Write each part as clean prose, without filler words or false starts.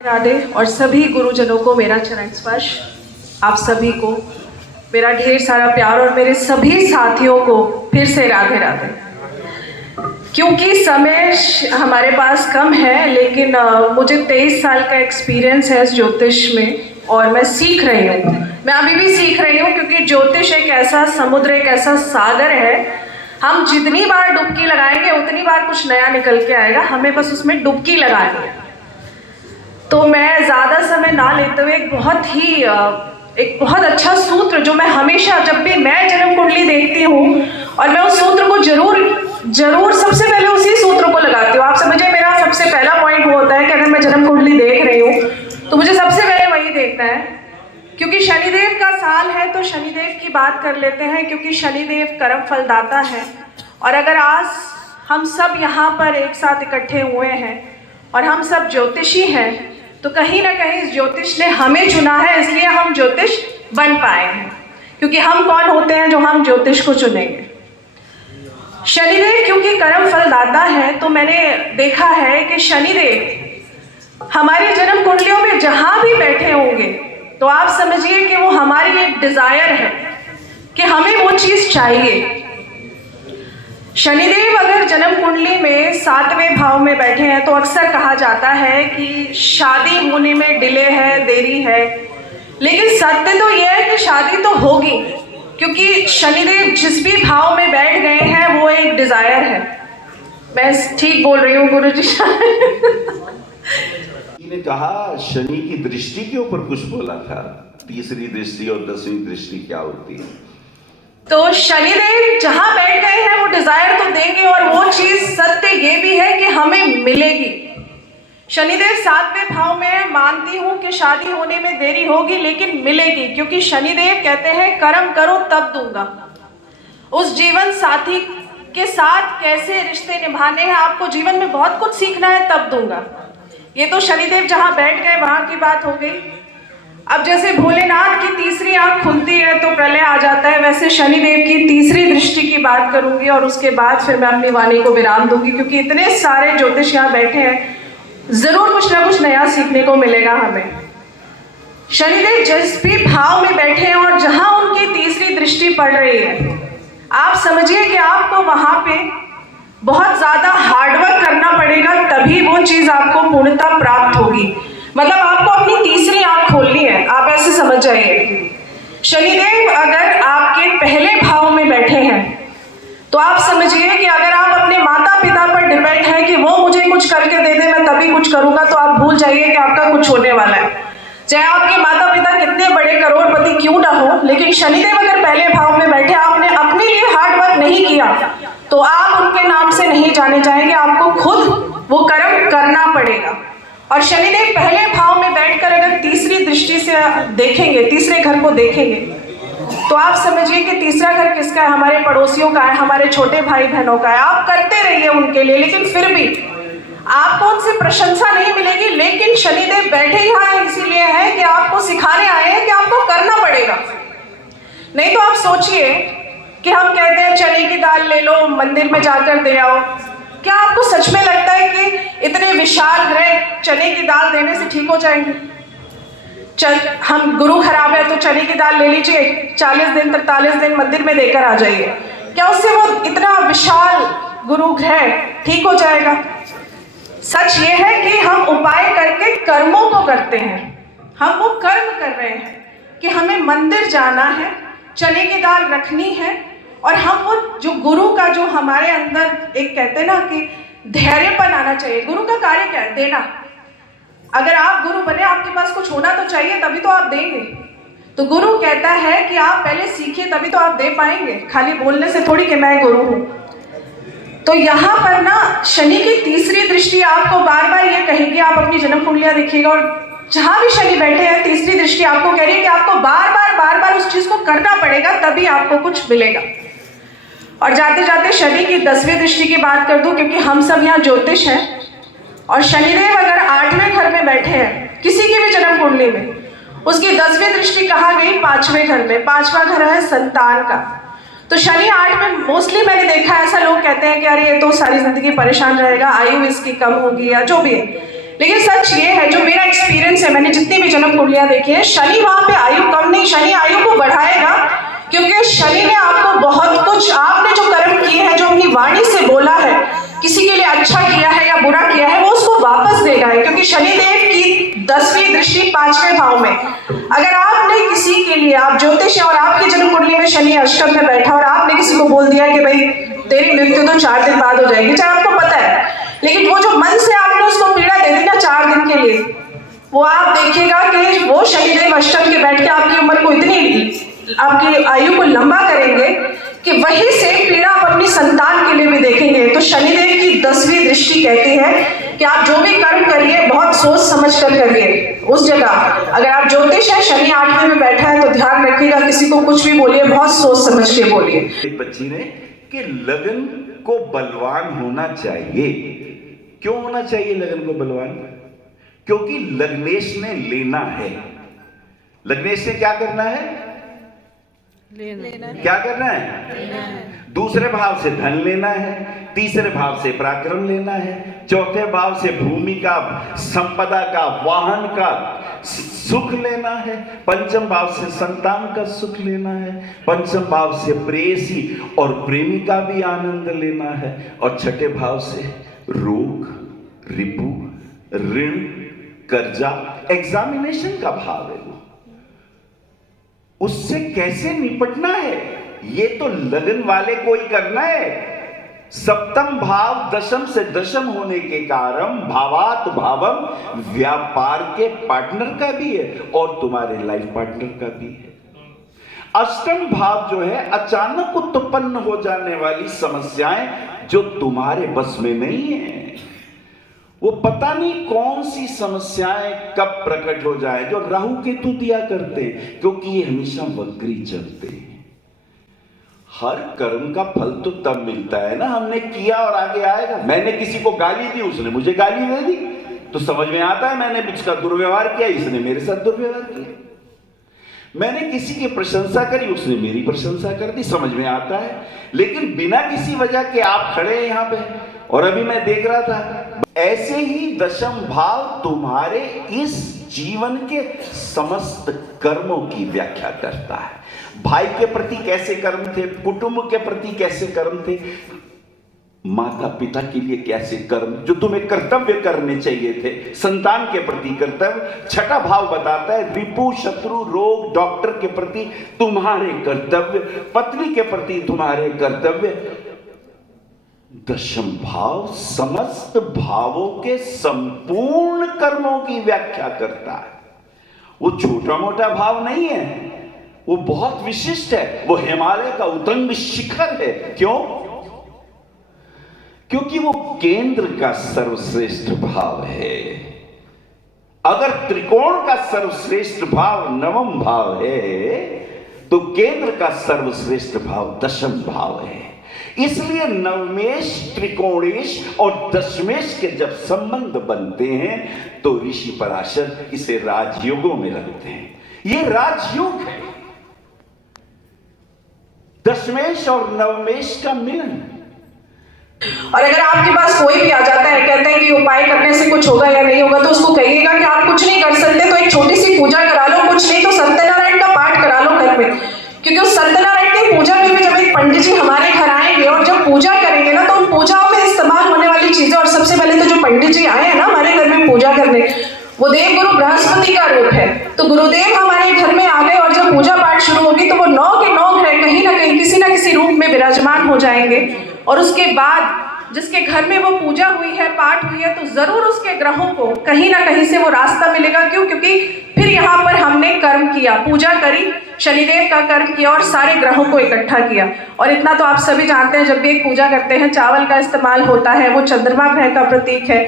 राधे और सभी गुरुजनों को मेरा चरण स्पर्श, आप सभी को मेरा ढेर सारा प्यार और मेरे सभी साथियों को फिर से राधे राधे। क्योंकि समय हमारे पास कम है, लेकिन मुझे 23 साल का एक्सपीरियंस है इस ज्योतिष में और मैं सीख रही हूँ। मैं अभी भी सीख रही हूँ, क्योंकि ज्योतिष एक ऐसा समुद्र, एक ऐसा सागर है। हम जितनी बार डुबकी लगाएंगे उतनी बार कुछ नया निकल के आएगा, हमें बस उसमें डुबकी लगानी है। तो मैं ज़्यादा समय ना लेते हुए एक बहुत अच्छा सूत्र जो मैं हमेशा जब भी मैं जन्म कुंडली देखती हूँ, और मैं उस सूत्र को जरूर सबसे पहले उसी सूत्र को लगाती हूँ। आप समझिए, मेरा सबसे पहला पॉइंट वो होता है कि अगर मैं जन्म कुंडली देख रही हूँ तो मुझे सबसे पहले वही देखना है। क्योंकि शनिदेव का साल है तो शनिदेव की बात कर लेते हैं, क्योंकि शनिदेव कर्म फलदाता है। और अगर आज हम सब यहाँ पर एक साथ इकट्ठे हुए हैं और हम सब ज्योतिषी हैं, तो कहीं ना कहीं इस ज्योतिष ने हमें चुना है, इसलिए हम ज्योतिष बन पाए हैं। क्योंकि हम कौन होते हैं जो हम ज्योतिष को चुनेंगे। शनिदेव क्योंकि कर्म फलदाता है, तो मैंने देखा है कि शनिदेव हमारी जन्म कुंडलियों में जहां भी बैठे होंगे, तो आप समझिए कि वो हमारी एक डिजायर है कि हमें वो चीज चाहिए। शनिदेव अगर जन्म कुंडली में 7वें भाव में बैठे हैं तो अक्सर कहा जाता है कि शादी होने में डिले है, देरी है। लेकिन सत्य तो यह है कि शादी तो होगी, क्योंकि शनिदेव जिस भी भाव में बैठ गए हैं वो एक डिजायर है। मैं ठीक बोल रही हूँ गुरु जी? ने कहा शनि की दृष्टि के ऊपर कुछ बोला था, तीसरी दृष्टि और 10वीं दृष्टि क्या होती है। तो शनिदेव जहां बैठ गए हैं वो डिजायर तो देंगे, और वो चीज सत्य ये भी है कि हमें मिलेगी। शनिदेव 7वें भाव में मानती हूं कि शादी होने में देरी होगी, लेकिन मिलेगी। क्योंकि शनिदेव कहते हैं कर्म करो तब दूंगा। उस जीवन साथी के साथ कैसे रिश्ते निभाने हैं, आपको जीवन में बहुत कुछ सीखना है, तब दूंगा। ये तो शनिदेव जहां बैठ गए वहां की बात हो गई। अब जैसे भोलेनाथ की तीसरी आंख खुलती है तो प्रलय आ जाता है, वैसे शनिदेव की तीसरी दृष्टि की बात करूंगी और उसके बाद फिर मैं अपनी वाणी को विराम दूंगी। क्योंकि इतने सारे ज्योतिष यहाँ बैठे हैं, जरूर कुछ ना कुछ नया सीखने को मिलेगा हमें। शनिदेव जिस भी भाव में बैठे हैं और जहां उनकी तीसरी दृष्टि पड़ रही है, आप समझिए कि आपको वहां पे बहुत ज्यादा हार्डवर्क करना पड़ेगा, तभी वो चीज आपको पूर्णता प्राप्त होगी। मतलब आपको अपनी तीसरी आंख खोलनी है, आप ऐसे समझ जाइए। शनिदेव अगर आपके पहले भाव में बैठे हैं तो आप समझिए कि अगर आप अपने माता पिता पर डिपेंड है कि वो मुझे कुछ करके दे दे, मैं तभी कुछ करूंगा, तो आप भूल जाइए कि आपका कुछ होने वाला है। चाहे आपके माता पिता कितने बड़े करोड़पति क्यों ना हो, लेकिन शनिदेव अगर पहले भाव में बैठे, आपने अपने लिए हार्डवर्क नहीं किया, तो आप उनके नाम से नहीं जाने जाएंगे, आपको खुद वो कर्म करना पड़ेगा। और शनिदेव पहले भाव में बैठकर अगर तीसरी दृष्टि से देखेंगे, तीसरे घर को देखेंगे, तो आप समझिए कि तीसरा घर किसका है? हमारे पड़ोसियों का है, हमारे छोटे भाई बहनों का है। आप करते रहिए उनके लिए, लेकिन फिर भी आपको उनसे प्रशंसा नहीं मिलेगी। लेकिन शनिदेव बैठे यहाँ है इसीलिए है कि आपको सिखाने आए हैं कि आपको करना पड़ेगा। नहीं तो आप सोचिए कि हम कहते हैं चने की दाल ले लो, मंदिर में जाकर दे आओ। क्या आपको सच में लगता है कि इतने विशाल ग्रह चने की दाल देने से ठीक हो जाएंगे? हम गुरु खराब है तो चने की दाल ले लीजिए, 40 दिन 43 दिन मंदिर में देकर आ जाइए, क्या उससे वो इतना विशाल गुरु ग्रह ठीक हो जाएगा? सच ये है कि हम उपाय करके कर्मों को करते हैं। हम वो कर्म कर रहे हैं कि हमें मंदिर जाना है, चने की दाल रखनी है, और हम वो जो गुरु का जो हमारे अंदर एक कहते हैं ना कि धैर्यपन आना चाहिए। गुरु का कार्य क्या है? देना। अगर आप गुरु बने, आपके पास कुछ होना तो चाहिए, तभी तो आप देंगे। तो गुरु कहता है कि आप पहले सीखिए, तभी तो आप दे पाएंगे, खाली बोलने से थोड़ी कि मैं गुरु हूं। तो यहाँ पर ना शनि की तीसरी दृष्टि आपको बार बार ये कहेगी, आप अपनी जन्म कुंडलियां देखिएगा, और जहां भी शनि बैठे हैं तीसरी दृष्टि आपको कह रही है कि आपको बार बार उस चीज को करना पड़ेगा, तभी आपको कुछ मिलेगा। और जाते जाते शनि की 10वीं दृष्टि की बात कर दूं, क्योंकि हम सब यहाँ ज्योतिष हैं। और शनिदेव अगर 8वें घर में बैठे हैं किसी की भी जन्म कुंडली में, उसकी 10वीं दृष्टि कहाँ गई? 5वें घर में। 5वां घर है संतान का। तो शनि 8 में मोस्टली मैंने देखा है ऐसा, लोग कहते हैं कि अरे ये तो सारी जिंदगी परेशान रहेगा, आयु इसकी कम होगी या जो भी है। लेकिन सच ये है, जो मेरा एक्सपीरियंस से मैंने जितनी भी जन्म कुंडलियां देखी है, शनि वहां पे आयु कम नहीं, शनि आयु को बढ़ाएगा, क्योंकि शनि ने आपको बहुत कुछ, आपने जो कर्म किए हैं, जो अपनी वाणी से बोला है, किसी के लिए अच्छा किया है या बुरा किया है, वो उसको वापस देगा। क्योंकि शनिदेव की 10वीं दृष्टि 5वें भाव में, अगर आपने किसी के लिए, आप ज्योतिष हैं और आपकी जन्म कुंडली में शनि अष्टम में बैठा और आपने किसी को बोल दिया कि भाई तेरी मृत्यु तो 4 दिन बाद हो जाएगी, चाहे आपको पता है, लेकिन वो जो मन से आपने उसको पीड़ा दे दी ना 4 दिन के लिए, वो आप देखिएगा कि वो शनिदेव अष्टम के बैठ के आपकी उम्र को इतनी, आपकी आयु को लंबा करेंगे कि वही से पीड़ा आप अपनी संतान के लिए भी देखेंगे। तो शनिदेव की 10वीं दृष्टि कहती है कि आप जो भी कर्म करिए बहुत सोच समझ कर करिए। उस जगह अगर आप ज्योतिष है, शनि 8वें में बैठा है, तो ध्यान रखिएगा, किसी को कुछ भी बोलिए बहुत सोच समझ के बोलिए। एक बच्ची ने कि लगन को बलवान होना चाहिए। क्यों होना चाहिए लगन को बलवान? क्योंकि लग्नेश ने लेना है। लग्नेश ने क्या करना है? क्या करना है? दूसरे भाव से धन लेना है, तीसरे भाव से पराक्रम लेना है, चौथे भाव से भूमि का, संपदा का, वाहन का सुख लेना है, पंचम भाव से संतान का सुख लेना है, पंचम भाव से प्रेयसी और प्रेमी का भी आनंद लेना है, और छठे भाव से रोग, रिपु, ऋण, कर्जा, एग्जामिनेशन का भाव है। वो उससे कैसे निपटना है, ये तो लगन वाले को ही करना है। सप्तम भाव दशम से दशम होने के कारण भावात भावम व्यापार के पार्टनर का भी है और तुम्हारे लाइफ पार्टनर का भी है। अष्टम भाव जो है अचानक उत्पन्न हो जाने वाली समस्याएं जो तुम्हारे बस में नहीं है। वो पता नहीं कौन सी समस्याएं कब प्रकट हो जाए, जो राहु केतु दिया करते हैं, क्योंकि ये हमेशा वक्री चलते हैं। हर कर्म का फल तो तब मिलता है ना, हमने किया और आगे आएगा। मैंने किसी को गाली दी, उसने मुझे गाली दे दी, तो समझ में आता है मैंने इसका दुर्व्यवहार किया, इसने मेरे साथ दुर्व्यवहार किया। मैंने किसी की प्रशंसा करी, उसने मेरी प्रशंसा कर दी, समझ में आता है। लेकिन बिना किसी वजह के आप खड़े हैं यहां पे, और अभी मैं देख रहा था, ऐसे ही दशम भाव तुम्हारे इस जीवन के समस्त कर्मों की व्याख्या करता है। भाई के प्रति कैसे कर्म थे, कुटुंब के प्रति कैसे कर्म थे, माता पिता के लिए कैसे कर्म जो तुम्हें कर्तव्य करने चाहिए थे, संतान के प्रति कर्तव्य। छठा भाव बताता है रिपु, शत्रु, रोग, डॉक्टर के प्रति तुम्हारे कर्तव्य, पत्नी के प्रति तुम्हारे कर्तव्य। दशम भाव समस्त भावों के संपूर्ण कर्मों की व्याख्या करता है। वो छोटा मोटा भाव नहीं है, वो बहुत विशिष्ट है, वो हिमालय का उतंग शिखर है। क्यों? क्योंकि वो केंद्र का सर्वश्रेष्ठ भाव है। अगर त्रिकोण का सर्वश्रेष्ठ भाव नवम भाव है, तो केंद्र का सर्वश्रेष्ठ भाव दशम भाव है। इसलिए नवमेश, त्रिकोणेश और दशमेश के जब संबंध बनते हैं तो ऋषि पराशर इसे राजयोगों में रखते हैं। ये राजयोग है, दशमेश और नवमेश का मिलन। और अगर आपके पास कोई भी आ जाता है, कहते हैं कि उपाय करने से कुछ होगा या नहीं होगा, तो उसको कहिएगा कि आप कुछ नहीं कर सकते, तो एक छोटी सी पूजा करा लो, कुछ नहीं तो सत्यनारायण का पाठ करा लो घर में। क्योंकि उस सत्यनारायण की पूजा में भी जब एक पंडित जी हमारे घर आएंगे और जब पूजा करेंगे ना, तो उन पूजाओं में इस्तेमाल होने वाली चीजें, और सबसे पहले तो जो पंडित जी आए हैं ना हमारे घर में पूजा करने, वो देव गुरु बृहस्पति का रूप है। तो गुरुदेव हमारे घर में आ गए और जब पूजा पाठ शुरू होगी तो वो 9 के 9 ग्रह कहीं ना कहीं किसी ना किसी रूप में विराजमान हो जाएंगे। और उसके बाद जिसके घर में वो पूजा हुई है, पाठ हुई है, तो जरूर उसके ग्रहों को कहीं ना कहीं से वो रास्ता मिलेगा। क्यों? क्योंकि फिर यहाँ पर हमने कर्म किया, पूजा करी, शनिदेव का कर्म किया और सारे ग्रहों को इकट्ठा किया। और इतना तो आप सभी जानते हैं, जब भी एक पूजा करते हैं चावल का इस्तेमाल होता है, वो चंद्रमा ग्रह का प्रतीक है।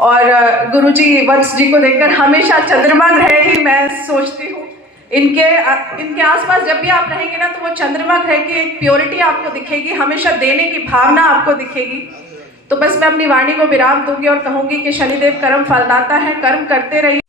और गुरुजी वत्स जी को देखकर हमेशा चंद्रमा ग्रह ही मैं सोचती हूँ। इनके आसपास जब भी आप रहेंगे ना, तो वो चंद्रमा ग्रह की एक प्योरिटी आपको दिखेगी, हमेशा देने की भावना आपको दिखेगी। तो बस मैं अपनी वाणी को विराम दूंगी और कहूंगी कि शनिदेव कर्म फलदाता है, कर्म करते रहिए।